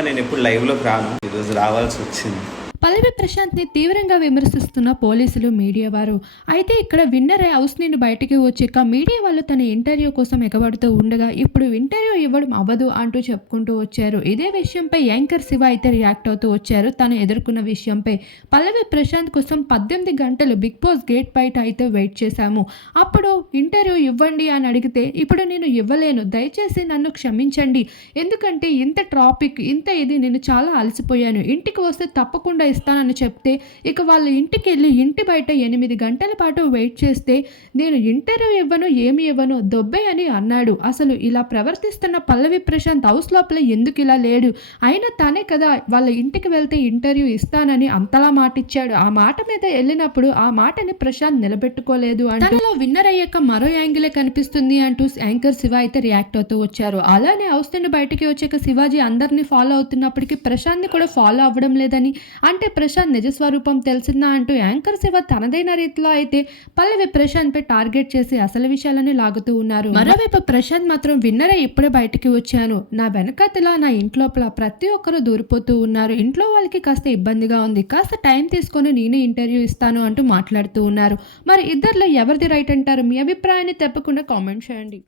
నేను ఎప్పుడు లైవ్లోకి రాను. ఈరోజు రావాల్సి వచ్చింది. పల్లవి ప్రశాంత్ని తీవ్రంగా విమర్శిస్తున్న పోలీసులు మీడియా వారు. అయితే ఇక్కడ విన్నర్ హౌస్ నుండి బయటికి వచ్చాక మీడియా వాళ్ళు తన ఇంటర్వ్యూ కోసం ఎగబడుతూ ఉండగా ఇప్పుడు ఇంటర్వ్యూ ఇవ్వడం అవ్వదు అంటూ చెప్పుకుంటూ వచ్చారు. ఇదే విషయంపై యాంకర్ శివ అయితే రియాక్ట్ అవుతూ వచ్చారు. తను ఎదుర్కొన్న విషయంపై పల్లవి ప్రశాంత్ కోసం పద్దెనిమిది గంటలు బిగ్ బాస్ గేట్ బయట అయితే వెయిట్ చేశాము. అప్పుడు ఇంటర్వ్యూ ఇవ్వండి అని అడిగితే ఇప్పుడు నేను ఇవ్వలేను. దయచేసి నన్ను క్షమించండి. ఎందుకంటే ఇంత ట్రాఫిక్ ఇంత ఇది నేను చాలా అలసిపోయాను. ఇంటికి వస్తే తప్పకుండా ఇస్తానని చెప్తే ఇక వాళ్ళ ఇంటికి వెళ్ళి ఇంటి బయట ఎనిమిది గంటల పాటు వెయిట్ చేస్తే నేను ఇంటర్వ్యూ ఇవ్వను ఏమి ఇవ్వను దొబ్బే అని అన్నాడు. అసలు ఇలా ప్రవర్తిస్తున్న పల్లవి ప్రశాంత్ హౌస్ లోపల ఎందుకు ఇలా లేడు? అయినా తనే కదా వాళ్ళ ఇంటికి వెళ్తే ఇంటర్వ్యూ ఇస్తానని అంతలా మాటిచ్చాడు. ఆ మాట మీద వెళ్ళినప్పుడు ఆ మాటని ప్రశాంత్ నిలబెట్టుకోలేదు అంటే విన్నర్ అయ్యాక మరో యాంగిలే కనిపిస్తుంది అంటూ యాంకర్ శివ అయితే రియాక్ట్ అవుతూ వచ్చారు. అలానే హౌస్ నుండి బయటికి వచ్చాక శివాజీ అందరినీ ఫాలో అవుతున్నప్పటికీ ప్రశాంత్ని కూడా ఫాలో అవ్వడం లేదని అంటే ప్రశాంత్ నిజ స్వరూపం తెలిసిందా అంటూ యాంకర్ శివ తనదైన రీతిలో అయితే పల్లవి ప్రశాంత్ పై టార్గెట్ చేసి అసలు విషయాలని లాగుతూ ఉన్నారు. మరోవైపు ప్రశాంత్ మాత్రం విన్నరే ఇప్పుడే బయటికి వచ్చాను. నా వెనకతలా నా ఇంట్లోపల ప్రతి ఒక్కరూ దూరిపోతూ ఉన్నారు. ఇంట్లో వాళ్ళకి కాస్త ఇబ్బందిగా ఉంది. కాస్త టైం తీసుకొని నేనే ఇంటర్వ్యూ ఇస్తాను అంటూ మాట్లాడుతూ ఉన్నారు. మరి ఇద్దరిలో ఎవరిది రైట్ అంటారు? మీ అభిప్రాయాన్ని తప్పకుండా కామెంట్ చేయండి.